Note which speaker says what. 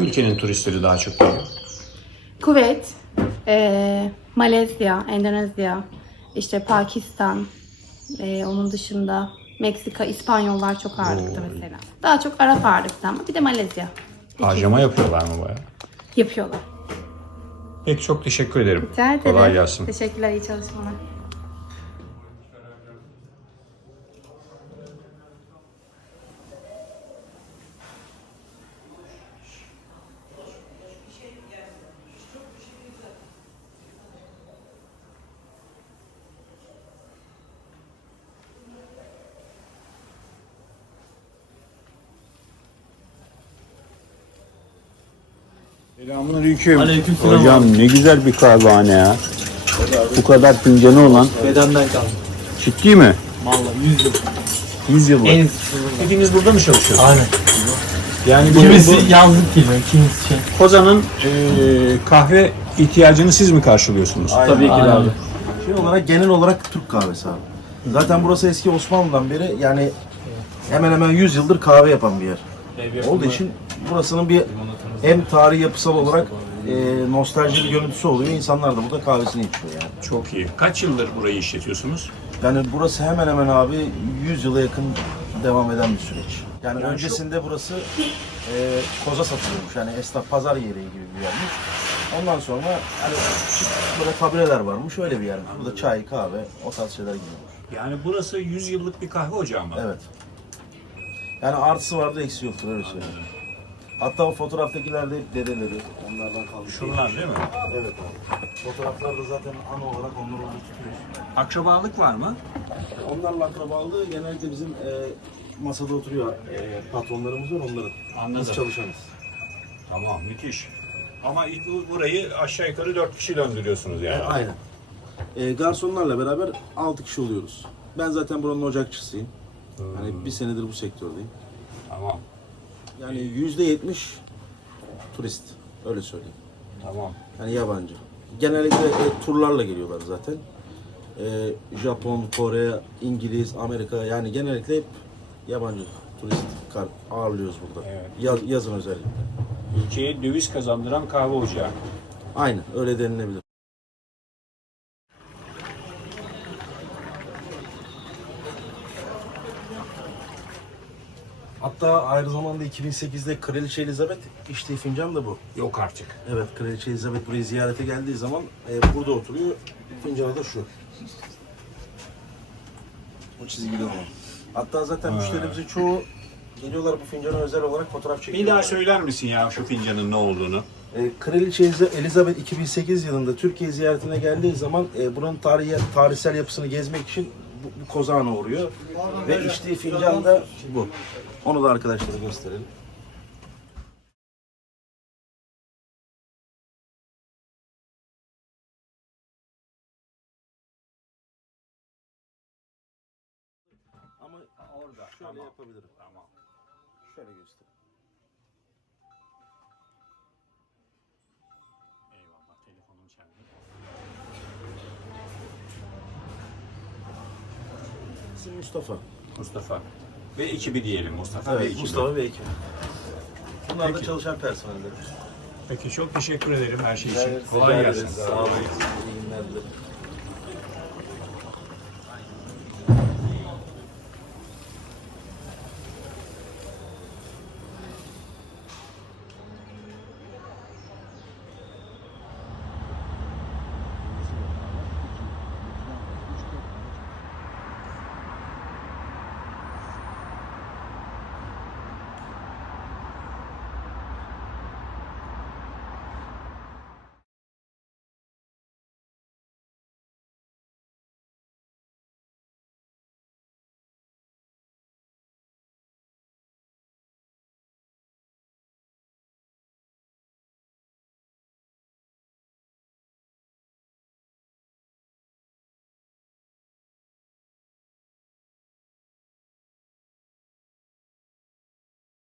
Speaker 1: ülkenin turistleri daha çok geliyor?
Speaker 2: Kuveyt, eee, Malezya, Endonezya, işte Pakistan, eee, onun dışında Meksika, İspanyollar çok ağırlıkta mesela. Daha çok Arap ağırlıkta ama bir de Malezya.
Speaker 1: Harcama yapıyorlar mı bayağı?
Speaker 2: Yapıyorlar.
Speaker 1: Peki çok teşekkür ederim.
Speaker 2: Rica ederim.
Speaker 1: Kolay gelsin.
Speaker 2: Teşekkürler, iyi çalışmalar.
Speaker 1: Selamünaleyküm.
Speaker 3: Aleykümselam
Speaker 1: Hocam ne güzel bir kahvehane ya. Bu kadar fincanı olan.
Speaker 3: Bedenden kaldı.
Speaker 1: Ciddi mi?
Speaker 3: Vallahi 100 yıl.
Speaker 1: 100 yıllık.
Speaker 3: En
Speaker 1: Hepiniz burada mı çalışıyorsunuz?
Speaker 3: Aynen.
Speaker 1: Yani bu,
Speaker 3: Kimisi
Speaker 1: bu
Speaker 3: yazlık geliyor, kimisi şey.
Speaker 1: Kozan'ın e, kahve ihtiyacını siz mi karşılıyorsunuz?
Speaker 3: Tabii ki
Speaker 4: Aynen.
Speaker 3: abi.
Speaker 4: Şey olarak genel olarak Türk kahvesi abi. Zaten burası eski Osmanlı'dan beri yani hemen hemen 100 yıldır kahve yapan bir yer. Olduğu için burasının bir hem tarihi yapısal olarak e, nostalji bir görüntüsü oluyor. İnsanlar da burada kahvesini içiyor yani.
Speaker 1: Çok iyi. Kaç yıldır burayı işletiyorsunuz?
Speaker 4: Yani burası hemen hemen abi 100 yıla yakın devam eden bir süreç. Yani
Speaker 1: Yani
Speaker 4: öncesinde burası e, koza satılıyormuş. Yani esnaf pazar yeri gibi bir yermiş. Ondan sonra hani böyle tabureler varmış. Öyle bir yer. Burada çay, kahve, o tarz şeyler gidiyormuş.
Speaker 1: Yani burası 100 yıllık bir kahve ocağı mı?
Speaker 4: Evet. Yani artısı vardı, eksi yoktur öyle söyleyeyim. Hatta o fotoğraftakiler de hep dedeleri. Onlardan kalmış.
Speaker 1: Şunlar değil mi?
Speaker 4: Evet abi. Fotoğraflarda zaten ana olarak onları orada tutuyoruz.
Speaker 1: Akrabalık var mı?
Speaker 4: Onlarla akrabalığı genellikle bizim e, masada oturuyor e, patronlarımız var onların.
Speaker 1: Anladım.
Speaker 4: Biz çalışanız.
Speaker 1: Tamam müthiş. Ama ilk bu- burayı aşağı yukarı 4 kişi döndürüyorsunuz yani.
Speaker 4: E, aynen. E, garsonlarla beraber 6 kişi oluyoruz. Ben zaten buranın ocakçısıyım. Hani bir senedir bu sektördeyim.
Speaker 1: Tamam.
Speaker 4: Yani yüzde yetmiş turist. Öyle söyleyeyim.
Speaker 1: Tamam.
Speaker 4: Yani yabancı. Genellikle e, turlarla geliyorlar zaten. E, Japon, Kore, İngiliz, Amerika yani genellikle hep yabancı turist kar ağırlıyoruz burada.
Speaker 1: Evet.
Speaker 4: Yaz, yazın özellikle.
Speaker 1: Ülkeye döviz kazandıran kahve ocağı.
Speaker 4: Aynen öyle denilebilir. Hatta aynı zamanda 2008'de Kraliçe Elizabeth içtiği fincan da bu.
Speaker 1: Yok artık.
Speaker 4: Evet, Kraliçe Elizabeth burayı ziyarete geldiği zaman e, burada oturuyor. Fincanı da şu. Bu çizgili olan. Hatta zaten müşterimizin çoğu geliyorlar bu fincana özel olarak fotoğraf çekiyorlar.
Speaker 1: Bir daha söyler misin ya şu fincanın ne olduğunu?
Speaker 4: E, Kraliçe Eliza- Elizabeth 2008 yılında Türkiye ziyaretine geldiği zaman e, buranın tarihi, tarihsel yapısını gezmek için bu, bu kozağına uğruyor. Ve içtiği fincan da bu. Onu da arkadaşlara gösterelim. Ama orada şöyle yapabilirim.
Speaker 1: Tamam.
Speaker 4: Şöyle göstereyim. İsim Mustafa.
Speaker 1: Mustafa. Ve ekibi diyelim Mustafa ve
Speaker 4: Evet,
Speaker 1: ekibi.
Speaker 4: Mustafa ve ekip. Bunlar da
Speaker 1: Peki.
Speaker 4: çalışan personellerimiz.
Speaker 1: Peki çok teşekkür ederim her şey için. Kolay gelsin.
Speaker 4: Sağ olun. İyi günler dilerim.